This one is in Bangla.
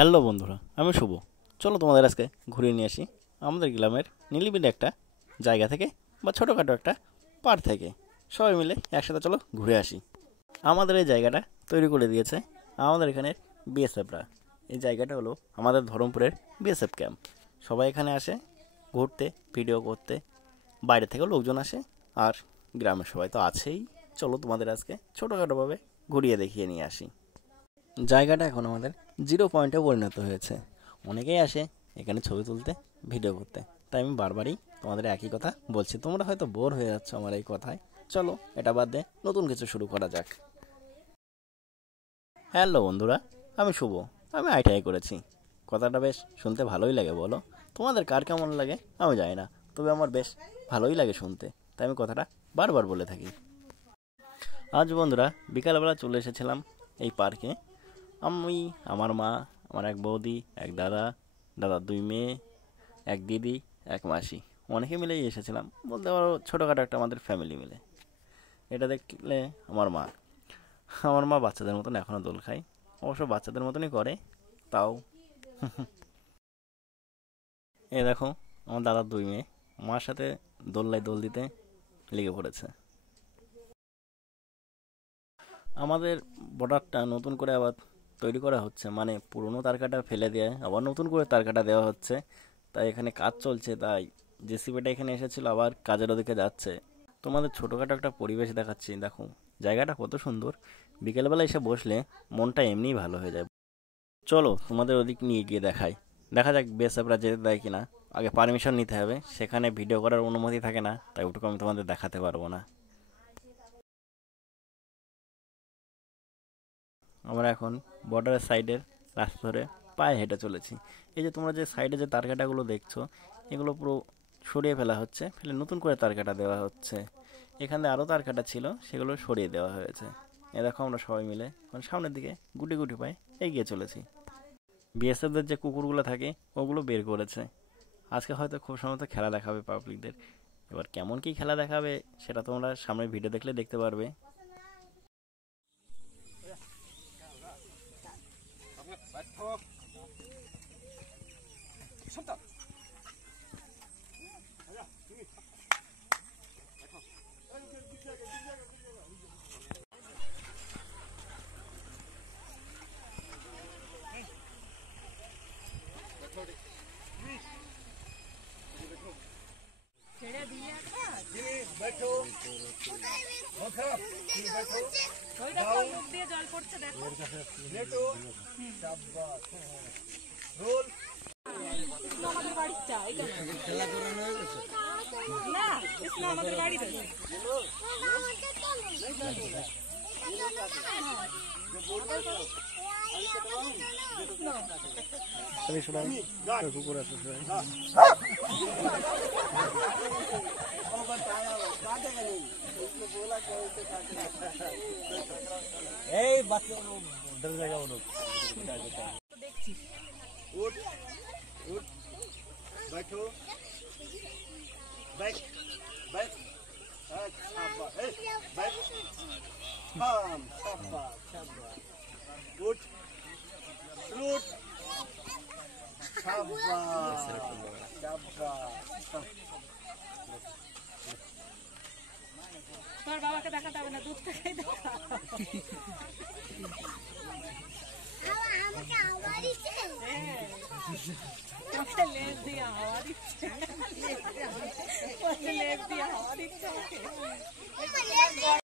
হ্যালো বন্ধুরা, আমি শুভ। চলো তোমাদের আজকে ঘুরিয়ে নিয়ে আসি আমাদের গ্রামের নিলিবিলি একটা জায়গা থেকে বা ছোটোখাটো একটা পাড় থেকে। সবাই মিলে একসাথে চলো ঘুরে আসি। আমাদের এই জায়গাটা তৈরি করে দিয়েছে আমাদের এখানের বিএসএফরা। এই জায়গাটা হলো আমাদের ধরমপুরের বিএসএফ ক্যাম্প। সবাই এখানে আসে ঘুরতে, ভিডিও করতে। বাইরে থেকেও লোকজন আসে, আর গ্রামের সবাই তো আছেই। চলো তোমাদের আজকে ছোটোখাটোভাবে ঘুরিয়ে দেখিয়ে নিয়ে আসি। জায়গাটা এখন আমাদের জিরো পয়েন্টে পরিণত হয়েছে। অনেকেই আসে এখানে ছবি তুলতে, ভিডিও করতে। তাই আমি বারবারই তোমাদের একই কথা বলছি, তোমরা হয়তো বোর হয়ে যাচ্ছ আমার এই কথায়। চলো এটা বাদ দিয়ে নতুন কিছু শুরু করা যাক। হ্যালো বন্ধুরা, আমি শুভ। আমি আইটিআই করেছি। কথাটা বেশ শুনতে ভালোই লাগে, বলো তোমাদের কার কেমন লাগে আমি জানি না, তবে আমার বেশ ভালোই লাগে শুনতে, তাই আমি কথাটা বারবার বলে থাকি। আজ বন্ধুরা বিকালবেলা চলে এসেছিলাম এই পার্কে। আমি, আমার মা, আমার এক বৌদি, এক দাদা, দাদার দুই মেয়ে, এক দিদি, এক মাসি, অনেকে মিলেই এসেছিলাম। বলতে পারো ছোটোখাটো একটা আমাদের ফ্যামিলি মিলে। এটা দেখলে আমার মা বাচ্চাদের মতন এখনও দোল খায়। অবশ্য বাচ্চাদের মতনই করে, তাও। এ দেখো, আমার দাদার দুই মেয়ে মার সাথে দোল্লায় দোল দিতে লেগে পড়েছে। আমাদের বর্ডারটা নতুন করে আবার তৈরি করা হচ্ছে, মানে পুরনো তারকাটা ফেলে দিয়ে আবার নতুন করে তারকাটা দেওয়া হচ্ছে। তাই এখানে কাজ চলছে, তাই জেসিবিটা এখানে এসেছিল, আবার কাজের ওদিকে যাচ্ছে। তোমাদের ছোটোখাটো একটা পরিবেশ দেখাচ্ছি, দেখো জায়গাটা কত সুন্দর। বিকেলবেলা এসে বসলে মনটা এমনিই ভালো হয়ে যায়। চলো তোমাদের ওদিক নিয়ে গিয়ে দেখাই, দেখা যাক বেসআপরা যেতে দেয় কিনা। আগে পারমিশন নিতে হবে, সেখানে ভিডিও করার অনুমতি থাকে না, তাই ওটুকু আমি তোমাদের দেখাতে পারবো না। আমরা এখন বর্ডারের সাইডের রাস্তা ধরে পায়ে হেঁটে চলেছি। এই যে তোমরা যে সাইডে যে তারকাটাগুলো দেখছো, এগুলো পুরো সরিয়ে ফেলা হচ্ছে, ফেলে নতুন করে তারকাটা দেওয়া হচ্ছে। এখানে আরও তারকাটা ছিল, সেগুলো সরিয়ে দেওয়া হয়েছে। এ দেখো আমরা সবাই মিলে এখন সামনের দিকে গুটি গুটি পায়ে এগিয়ে চলেছি। বিএসএফদের যে কুকুরগুলো থাকে ওগুলো বের করেছে। আজকে হয়তো খুব সম্ভবত খেলা দেখাবে পাবলিকদের। এবার কেমন কি খেলা দেখাবে সেটা তোমরা সামনের ভিডিও দেখলে দেখতে পারবে। কুকুর আছে এই বাচ্চা ডর জায়গা বলো দেখছি। উঠ উঠ, बैठो, बैठ बैठ, शाबाश, ए बैठ, काम, शाबाश शाबाश, उठ उठ, शाबाश शाबाश। তোর বাবাকে দেখাতে হবে না, দুধটা খাই দেখা। আমাকে হাওয়া দিচ্ছে, তোকে লেজ দিয়ে হাওয়া দিচ্ছে, তোকে লেজ দিয়ে হাওয়া দিচ্ছে।